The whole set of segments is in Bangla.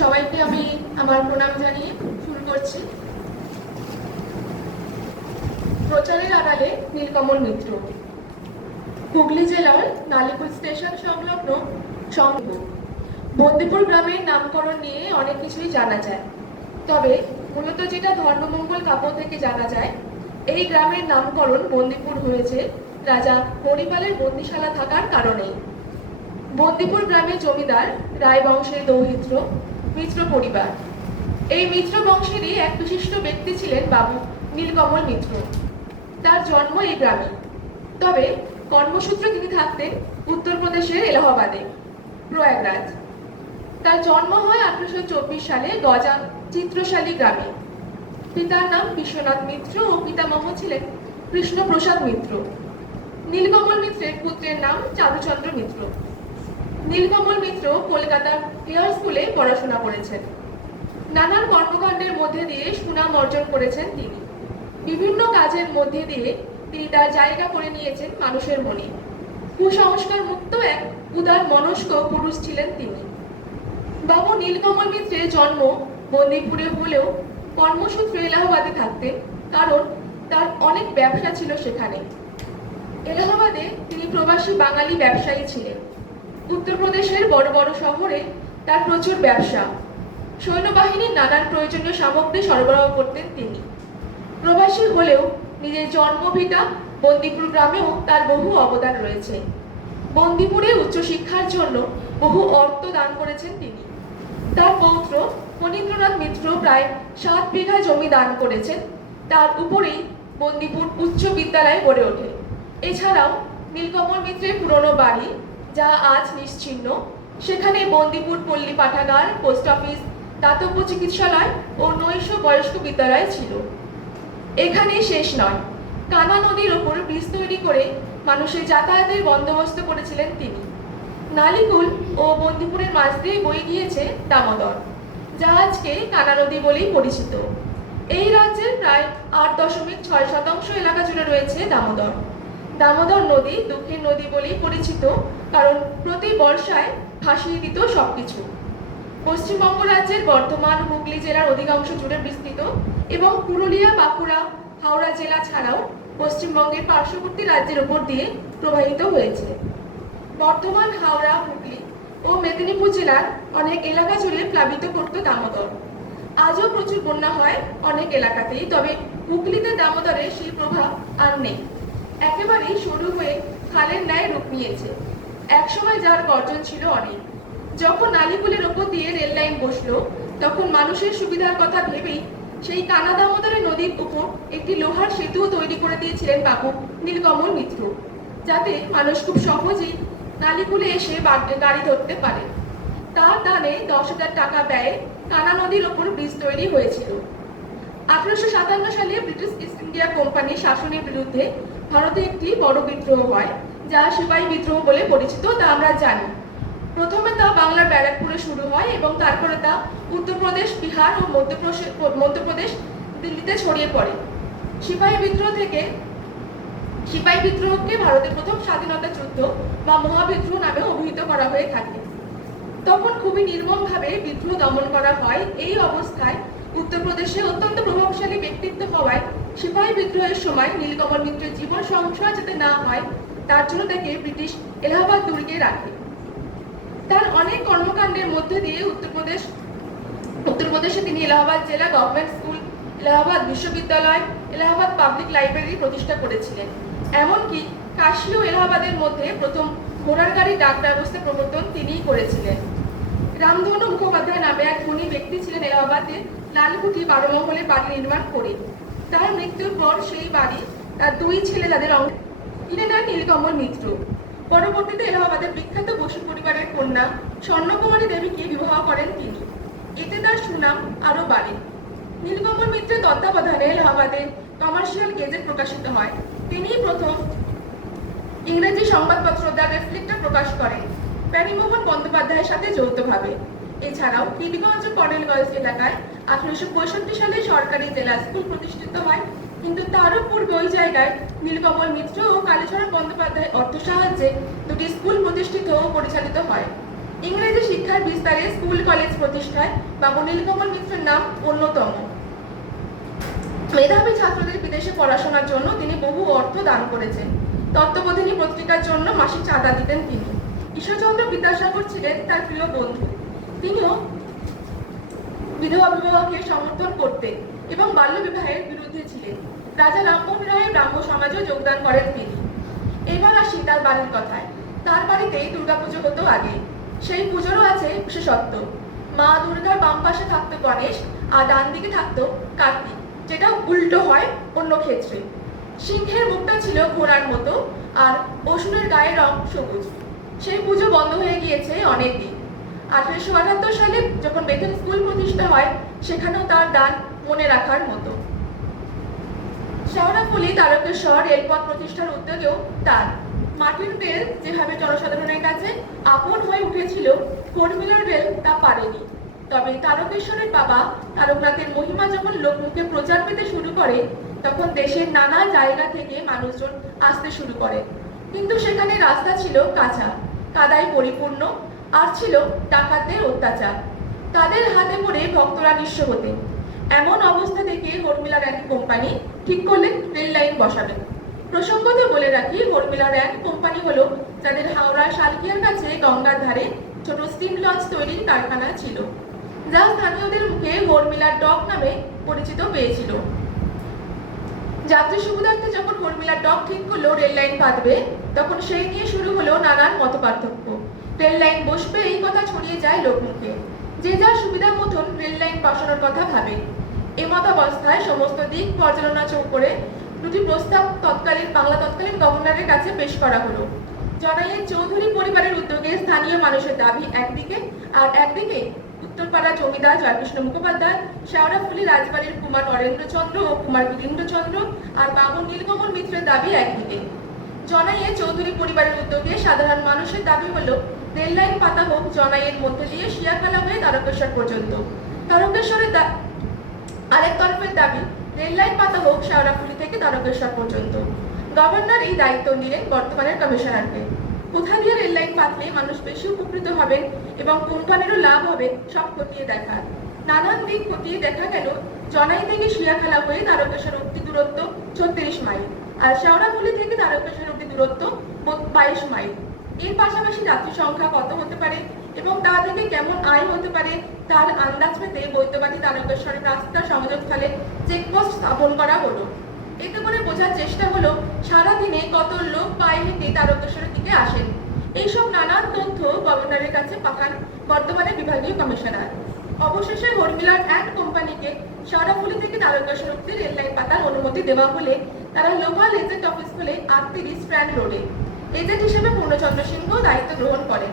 সবাইকে আমি আমার প্রণাম জানিয়ে শুরু করছি। প্রচারের আড়ালে নীলকমল মিত্র। হুগলি জেলার নালিপুর স্টেশন সংলগ্ন সংঘ বন্দিপুর গ্রামের নামকরণ নিয়ে অনেক কিছুই জানা যায়। তবে মূলত যেটা ধর্মমঙ্গল কাপড় থেকে জানা যায়, এই গ্রামের নামকরণ বন্দিপুর হয়েছে রাজা হরিপালের বন্দিশালা থাকার কারণেই। বন্দিপুর গ্রামের জমিদার রায় বংশের দৌহিত্র মিত্র পরিবার। এই মিত্র বংশেরই এক বিশিষ্ট ব্যক্তি ছিলেন বাবু নীলকমল মিত্র। তার জন্ম এই গ্রামে। তবে কর্মসূত্রে তিনি থাকতেন উত্তরপ্রদেশের এলাহাবাদে, প্রয়াগরাজ। তার জন্ম হয় আঠারোশো চব্বিশ সালে গজা চিত্রশালী গ্রামে। পিতার নাম বিশ্বনাথ মিত্র ও পিতামহ ছিলেন কৃষ্ণপ্রসাদ মিত্র। নীলকমল মিত্রের পুত্রের নাম চারুচন্দ্র মিত্র। নীলকমল মিত্র কলকাতার হেয়ার স্কুলে পড়াশোনা করেছেন। নানান কর্মকাণ্ডের মধ্যে দিয়ে সুনাম অর্জন করেছেন তিনি। বিভিন্ন কাজের মধ্যে দিয়ে তিনি তার জায়গা করে নিয়েছেন মানুষের মনে। কুসংস্কার মুক্ত এক উদার মনস্ক পুরুষ ছিলেন তিনি। বাবু নীলকমল মিত্রের জন্ম বন্দিপুরে হলেও কর্মসূত্রে এলাহাবাদে থাকতেন, কারণ তার অনেক ব্যবসা ছিল সেখানে। এলাহাবাদে তিনি প্রবাসী বাঙালি ব্যবসায়ী ছিলেন। উত্তরপ্রদেশের বড় বড় শহরে তার প্রচুর ব্যবসা। সৈন্যবাহিনীর নানান প্রয়োজনীয় সামগ্রী সরবরাহ করতেন তিনি। প্রবাসী হলেও নিজের জন্মভিটা বন্দিপুর গ্রামেও তার বহু অবদান রয়েছে। বন্দিপুরে উচ্চশিক্ষার জন্য বহু অর্থ দান করেছেন তিনি। তার পৌত্র ফণীন্দ্রনাথ মিত্র প্রায় সাত বিঘা জমি দান করেছেন। তার উপরেই বন্দিপুর উচ্চ বিদ্যালয় গড়ে ওঠে। এছাড়াও নীলকমল মিত্রের পুরনো বাড়ি যা আজ নিশ্চিহ্ন। সেখানে বন্দিপুর পল্লী পাঠাগার, পোস্ট অফিস, দাতব্য চিকিৎসালয় ও নৈশ বয়স্ক বিদ্যালয় ছিল। এখানেই শেষ নয়। কানা নদীর ওপর ব্রিজ তৈরি করে মানুষের যাতায়াতের বন্দোবস্ত করেছিলেন তিনি। নালিকুল ও বন্দিপুরের মাঝ দিয়ে বয়ে গিয়েছে দামোদর, যা আজকে কানা নদী বলেই পরিচিত। এই রাজ্যের প্রায় আট দশমিক ছয় শতাংশ এলাকা জুড়ে রয়েছে দামোদর। দামোদর নদী দক্ষিণ নদী বলেই পরিচিত, কারণ প্রতি বর্ষায় ভাসিয়ে দিত সবকিছু। পশ্চিমবঙ্গ রাজ্যের বর্ধমান হুগলি জেলার অধিকাংশ জুড়ে বিস্তৃত এবং পুরুলিয়া, বাঁকুড়া, হাওড়া জেলা ছাড়াও পশ্চিমবঙ্গের পার্শ্ববর্তী রাজ্যের উপর দিয়ে প্রবাহিত হয়েছে। বর্ধমান, হাওড়া, হুগলি ও মেদিনীপুর জেলার অনেক এলাকা জুড়ে প্লাবিত করত দামোদর। আজও প্রচুর বন্যা হয় অনেক এলাকাতেই, তবে হুগলিতে দামোদরে সেই প্রভাব আর নেই। একেবারেই সরু হয়ে খালের ন্যায় রূপ নিয়েছে। একসময় যার গর্জন ছিল অনেক যখন নালিকুলের ওপর দিয়ে রেল লাইন বসল, তখন মানুষের সুবিধার কথা ভেবেই সেই কানা দামোদরের নদীর উপর একটি লোহার সেতু তৈরি করে দিয়েছিলেন বাবু নীলকমল মিত্র। যাতে মানুষ খুব সহজেই নালিকুলে এসে গাড়ি ধরতে পারে। তার দানে দশ হাজার টাকা ব্যয়ে কানা নদীর ওপর ব্রিজ তৈরি হয়েছিল। আঠারোশো সাতান্ন সালে ব্রিটিশ ইস্ট ইন্ডিয়া কোম্পানির শাসনের বিরুদ্ধে ভারতে একটি বড় বিদ্রোহ হয়, যা সিপাহী বিদ্রোহ বলে পরিচিত, তা আমরা জানি। প্রথমে তা বাংলার ব্যারাকপুরে শুরু হয় এবং তারপরে তা উত্তরপ্রদেশ বিহার ও মধ্যপ্রদেশ দিল্লিতে ছড়িয়ে পড়ে। সিপাহী বিদ্রোহ থেকে সিপাহী বিদ্রোহকে ভারতের প্রথম স্বাধীনতা যুদ্ধ বা মহাবিদ্রোহ নামে অভিহিত করা হয়ে থাকে। তখন খুবই নির্মমভাবে বিদ্রোহ দমন করা হয়। এই অবস্থায় উত্তরপ্রদেশে অত্যন্ত প্রভাবশালী ব্যক্তিত্ব হওয়ায় সিপাহী বিদ্রোহের সময় নীলকমল মিত্রের জীবন সংশয় যাতে না হয়, তার জন্য তাকে ব্রিটিশ এলাহাবাদ দুর্গে রাখে। তার অনেক কর্মকাণ্ডের মধ্যে দিয়ে উত্তরপ্রদেশ উত্তরপ্রদেশে তিনি এলাহাবাদ জেলা গভর্নমেন্ট স্কুল এলাহাবাদ বিশ্ববিদ্যালয়, এলাহাবাদ পাবলিক লাইব্রেরি প্রতিষ্ঠা করেছিলেন। এমনকি কাশী ও এলাহাবাদের মধ্যে প্রথম ঘোড়ার গাড়ি ডাক ব্যবস্থা প্রবর্তন তিনিই করেছিলেন। রামধনু মুখোপাধ্যায় নামে এক ধনী ব্যক্তি ছিলেন এলাহাবাদে, লালকুঠি বারো মহলে বাড়ি নির্মাণ করে। তার মৃত্যুর পর সেই বাড়ি, তার দুই ছেলে তাদের অংশ নেন নীলকমল মিত্র। পরবর্তীতে এলাহাবাদের বিখ্যাত বসু পরিবারের কন্যা, স্বর্ণকুমারী দেবীকে বিবাহ করেন তিনি। এতে তার সুনাম আরও বাড়ে। নীলকমল মিত্রের তত্ত্বাবধানে এলাহাবাদে কমার্শিয়াল গেজেট প্রকাশিত হয়। তিনিই প্রথম ইংরেজি সংবাদপত্র দ্য রেফ্লেক্টর প্রকাশ করেন। প্যারিমোহন বন্দ্যোপাধ্যায়ের সাথে যৌথভাবে। এছাড়াও কিডিগঞ্জ ও কর্নেলগঞ্জ এলাকায় আঠারোশো পঁয়ষট্টি সালে সরকারি জেলা স্কুল প্রতিষ্ঠিত হয়, কিন্তু তারও পূর্বে ওই জায়গায় নীলকমল মিত্র ও বন্দ্যোপাধ্যায় অর্থ সাহায্যে দুটি স্কুল প্রতিষ্ঠিত ও পরিচালিত হয়। ইংরেজি শিক্ষার বিস্তারে স্কুল কলেজ প্রতিষ্ঠায় বাবু নীলকমল মিত্রের নাম অন্যতম। মেধাবী ছাত্রদের বিদেশে পড়াশোনার জন্য তিনি বহু অর্থ দান করেছেন। তত্ত্ববোধিনী পত্রিকার জন্য মাসিক চাঁদা দিতেন তিনি। ঈশ্বরচন্দ্র বিদ্যাসাগর ছিলেন তার প্রিয় বন্ধু। বিধবা বিবাহকে সমর্থন করতেন এবং বাল্য বিবাহের বিরুদ্ধে ছিলেন। রাজা রামমোহন রায়ের ব্রাহ্ম সমাজেও যোগদান করেন তিনি। এবার আসি তার বাড়ির কথায়। তার বাড়িতেই দুর্গাপুজো হতো আগে। সেই পুজোরও আছে বিশেষত্ব। মা দুর্গার বাম পাশে থাকতো গণেশ আর ডান দিকে থাকতো কার্তিক, যেটা উল্টো হয় অন্য ক্ষেত্রে। সিংহের মুখটা ছিল ঘোড়ার মতো আর অসুরের গায়ের রং সবুজ। সেই পুজো বন্ধ হয়ে গিয়েছে অনেক দিন আঠারোশো আটাত্তর সালে যখন বেতন স্কুল প্রতিষ্ঠা হয়, সেখানেও তার দান মনে রাখার মতো। শেওড়াফুলি তারকেশ্বর রেলপথ প্রতিষ্ঠার উদ্যোগেও তার। মাটির রেল যেভাবে জনসাধারণের কাছে আপন হয়ে উঠেছিল কর্মীলার রেল তা পারেনি। তবে তারকেশ্বরের বাবা তারকনাথের মহিমা যখন লোকমুখে প্রচার পেতে শুরু করে, তখন দেশের নানা জায়গা থেকে মানুষজন আসতে শুরু করে। কিন্তু সেখানে রাস্তা ছিল কাঁচা, কাদায় পরিপূর্ণ আর ছিল ডাকাতদের অত্যাচার। তাদের হাতে পড়ে ভক্তরা নিঃস্ব হতেন এমন অবস্থা থেকে হরমিলা র্যান্ড কোম্পানি ঠিক করলেন রেল লাইন বসাবেন। প্রসঙ্গত বলে রাখি, হরমিলা র্যান্ড কোম্পানি হলো যাদের হাওড়া শালকিয়ার কাছে গঙ্গার ধারে ছোট স্টিম লঞ্চ তৈরির কারখানা ছিল, যা স্থানীয়দের মুখে হরমিলা ডক নামে পরিচিত পেয়েছিল। যাত্রী সুবিধার্থে যখন হরমিলা ডক ঠিক করল রেল লাইন বাঁধবে, তখন সেই নিয়ে শুরু হলো নানান মত পার্থক্য রেল লাইন বসবে, এই কথা ছড়িয়ে যায় লোকমুখে। যে যার সুবিধা মতন রেল লাইন বসানোর কথা ভাবে। এ মতাবস্থায় সমস্ত দিক পর্যালোচনা চৌ করে দুটি প্রস্তাব তৎকালীন, বাংলা তৎকালীন গভর্নরের কাছে পেশ করা হলো। জনাইয়ের চৌধুরী পরিবারের উদ্যোগে স্থানীয় মানুষের দাবি একদিকে, আর একদিকে উত্তরপাড়া জমিদার জয়কৃষ্ণ মুখোপাধ্যায়, শেওড়াফুলি রাজবাড়ির কুমার নরেন্দ্রচন্দ্র ও কুমার বীরেন্দ্রচন্দ্র আর বাবু নীলকমল মিত্রের দাবি একদিকে। জনাইয়ে চৌধুরী পরিবারের উদ্যোগে সাধারণ মানুষের দাবি হলো রেল লাইন পাতা হোক জনাইয়ের মধ্যে দিয়ে শিয়াখালা হয়ে তারকেশ্বর পর্যন্ত। তারকেশ্বরের আরেক তরফের দাবি রেল লাইন পাতা হোক শেওড়াফুলি থেকে তারকেশ্বর পর্যন্ত। গভর্নর এই দায়িত্ব নিলেন বর্তমানের কমিশনারকে। কোথা দিয়ে রেল লাইন পাতলে মানুষ বেশি উপকৃত হবেন এবং কোম্পানিরও লাভ হবে, সব খতিয়ে দেখা। নানান দিক খতিয়ে দেখা গেল জনাই থেকে শিয়াখালা হয়ে তারকেশ্বর অব্দি দূরত্ব ছত্রিশ মাইল, আর শেওড়াফুলি থেকে তারকেশ্বর অব্দি দূরত্ব বাইশ মাইল। এর পাশাপাশি যাত্রী সংখ্যা কত হতে পারে এবং তা থেকে কেমন আয় হতে পারে, তার আন্দাজ পেতে বৈদ্যবাদী তারকেশ্বরের রাস্তা সংযোগস্থলে চেকপোস্ট স্থাপন করা হলো। এতে করে বোঝার চেষ্টা হলো সারা দিনে কত লোক পায়ে হেঁটে তারকেশ্বরের দিকে আসেন। এইসব নানান তথ্য গভর্নরের কাছে পাঠান বর্তমানে বিভাগীয় কমিশনার। অবশেষে হরমিলার অ্যান্ড কোম্পানিকে সারাফুলি থেকে তারকেশ্বর অব্দি রেললাইন পাতার অনুমতি দেওয়া হলে তারা লোকাল এজেন্ট অফিস খুলে আটত্রিশ স্ট্র্যান্ড রোডে এজেন্ট হিসেবে পূর্ণচন্দ্র সিংহ দায়িত্ব গ্রহণ করেন।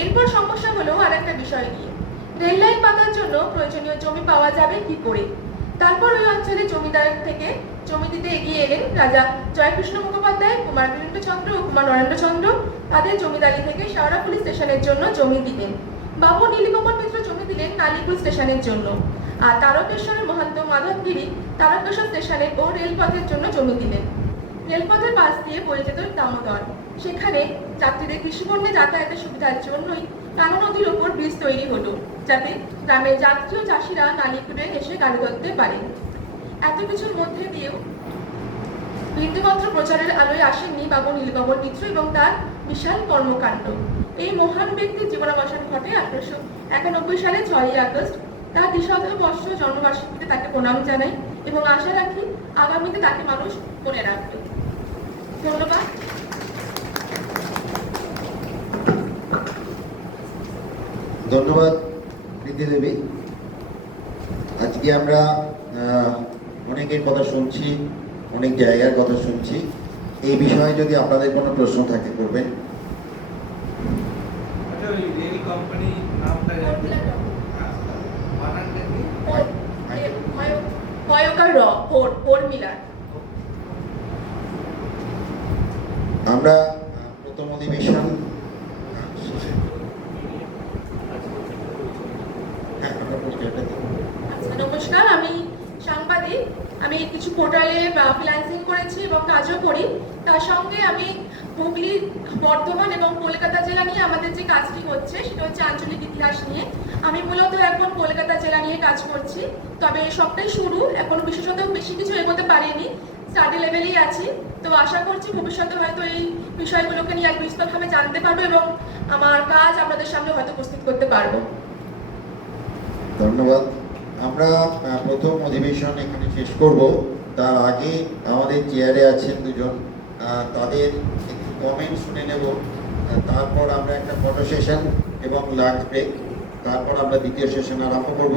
এরপর সমস্যা হলো আর একটা বিষয় নিয়ে। রেল লাইন পাতার জন্য প্রয়োজনীয় জমি পাওয়া যাবে কি করে? তারপর ওই অঞ্চলে জমিদার থেকে জমি দিতে এগিয়ে এলেন রাজা জয়কৃষ্ণ মুখোপাধ্যায়, কুমার বীরেন্দ্রচন্দ্র ও কুমার নরেন্দ্রচন্দ্র। তাদের জমিদারি থেকে শেওড়াফুলি স্টেশনের জন্য জমি দিতেন। বাবু নীলকমল মিত্র জমি দিলেন কালীপুর স্টেশনের জন্য। আর তারকেশ্বরের মহান্ত মাধবগিরি তারকেশ্বর স্টেশনের ও রেলপথের জন্য জমি দিলেন। রেলপথের পাশ দিয়ে বয়ে যেত দামোদর। সেখানে যাত্রীদের কৃষিপণ্যে যাতায়াতের সুবিধার জন্যই কানো নদীর ওপর ব্রিজ তৈরি হলো, যাতে গ্রামের যাত্রী ও চাষিরা নালিকুড়ে এসে গাড়ি ধরতে পারেন এত কিছুর মধ্যে দিয়েও বিন্দুমাত্র প্রচারের আলোয় আসেননি বাবু নীলকমল মিত্র এবং তার বিশাল কর্মকাণ্ড। এই মহান ব্যক্তির জীবনাবসান ঘটে আঠারোশো একানব্বই সালে ছয়ই আগস্ট। তার দ্বিশত বর্ষ জন্মবার্ষিকীতে তাকে প্রণাম জানাই এবং আশা রাখি আগামীতে তাকে মানুষ মনে রাখবে। ধন্যবাদ ধন্যবাদ প্রীতি দেবী আজকে আমরা অনেকের কথা শুনছি অনেক জায়গার কথা শুনছি। এই বিষয়ে যদি আপনাদের কোনো প্রশ্ন থাকে করবেন। আচ্ছা ওই রেল কোম্পানি নামটা জানতে বানানটা কি ময়কার র ফোর ফোর মিলার আমরা আহ, প্রথম অধিবেশন হ্যাঁ, আমরা পরিচয়টা দিই। আচ্ছা নমস্কার আমি সাংবাদিক আমি কিছু পোর্টালে ফ্রিল্যান্সিং করেছি এবং কাজও করি তার সঙ্গে আমি হুগলি, বর্ধমান এবং কলকাতা জেলা নিয়ে আমাদের যে কাজটি হচ্ছে, সেটা হচ্ছে আঞ্চলিক ইতিহাস নিয়ে। আমি মূলত এখন কলকাতা জেলা নিয়ে কাজ করছি। তবে সবটাই শুরু, এখনও বিশেষত বেশি কিছু এগোতে পারিনি। স্টাডি লেভেলেই আছি। তো আশা করছি ভবিষ্যতে হয়তো এই বিষয়গুলোকে নিয়ে এক বিস্তরভাবে জানতে পারব এবং আমার কাজ আপনাদের সামনে হয়তো উপস্থিত করতে পারব। ধন্যবাদ। আমরা প্রথম অধিবেশন এখানে শেষ করব। তার আগে আমাদের চেয়ারে আছেন দুজন তাদের একটু কমেন্ট শুনে নেব। তারপর আমরা একটা ফটো সেশন এবং লাঞ্চ ব্রেক তারপর আমরা দ্বিতীয় সেশন আরম্ভ করব।